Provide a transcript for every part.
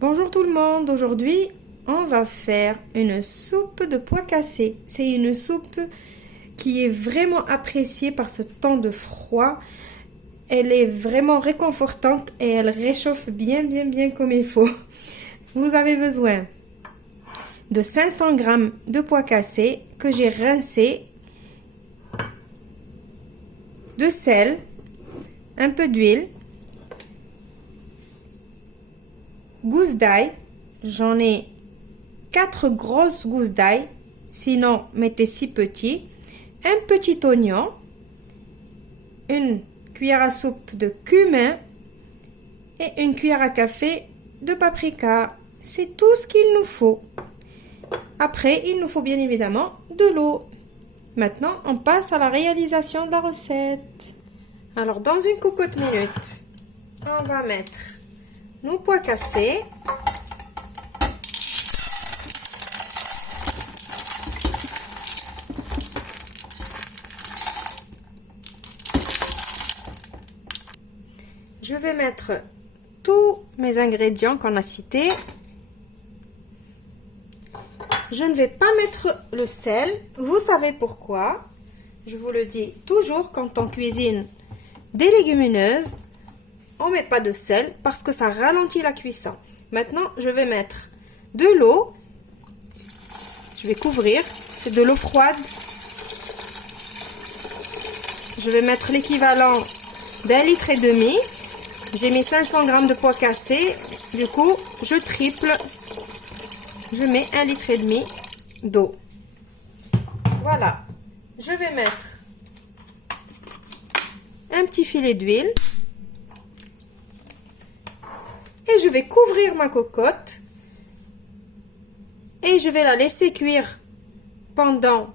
Bonjour tout le monde, aujourd'hui on va faire une soupe de pois cassés. C'est une soupe qui est vraiment appréciée par ce temps de froid. Elle est vraiment réconfortante et elle réchauffe bien comme il faut. Vous avez besoin de 500 g de pois cassés que j'ai rincés, de sel, un peu d'huile, gousses d'ail, j'en ai 4 grosses gousses d'ail, sinon mettez 6 petits, un petit oignon, une cuillère à soupe de cumin et une cuillère à café de paprika. C'est tout ce qu'il nous faut. Après, il nous faut bien évidemment de l'eau. Maintenant, on passe à la réalisation de la recette. Alors, dans une cocotte minute, on va mettre nos pois cassés. Je vais mettre tous mes ingrédients qu'on a cités. Je ne vais pas mettre le sel. Vous savez pourquoi? Je vous le dis toujours quand on cuisine des légumineuses. On ne met pas de sel parce que ça ralentit la cuisson. Maintenant, je vais mettre de l'eau. Je vais couvrir. C'est de l'eau froide. Je vais mettre l'équivalent d'1,5 litre. J'ai mis 500 g de pois cassés. Du coup, je triple. Je mets 1,5 litre d'eau. Voilà. Je vais mettre un petit filet d'huile. Et je vais couvrir ma cocotte. Et je vais la laisser cuire pendant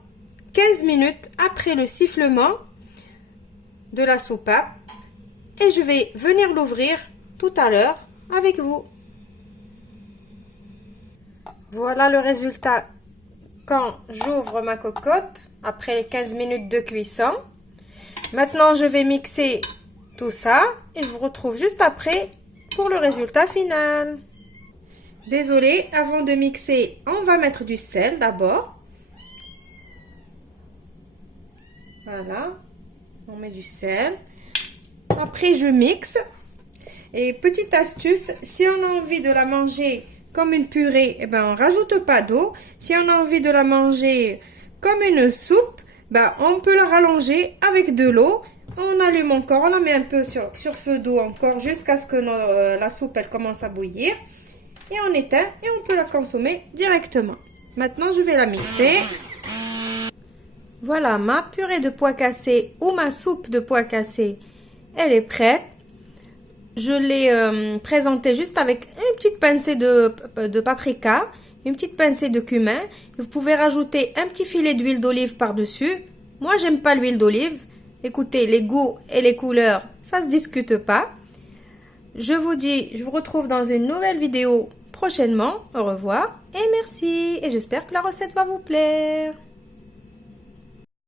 15 minutes après le sifflement de la soupape. Et je vais venir l'ouvrir tout à l'heure avec vous. Voilà le résultat quand j'ouvre ma cocotte après les 15 minutes de cuisson. Maintenant, je vais mixer tout ça et je vous retrouve juste après pour le résultat final. Désolée, avant de mixer, on va mettre du sel d'abord. Voilà, on met du sel. Après, je mixe. Et petite astuce, si on a envie de la manger comme une purée, eh ben, on rajoute pas d'eau. Si on a envie de la manger comme une soupe, ben, on peut la rallonger avec de l'eau. On allume encore, on la met un peu sur feu d'eau encore jusqu'à ce que la soupe elle commence à bouillir. Et on éteint et on peut la consommer directement. Maintenant, je vais la mixer. Voilà, ma purée de pois cassés ou ma soupe de pois cassés, elle est prête. Je l'ai présentée juste avec une petite pincée de paprika, une petite pincée de cumin. Vous pouvez rajouter un petit filet d'huile d'olive par-dessus. Moi, j'aime pas l'huile d'olive. Écoutez, les goûts et les couleurs, ça se discute pas. Je vous retrouve dans une nouvelle vidéo prochainement. Au revoir et merci. Et j'espère que la recette va vous plaire.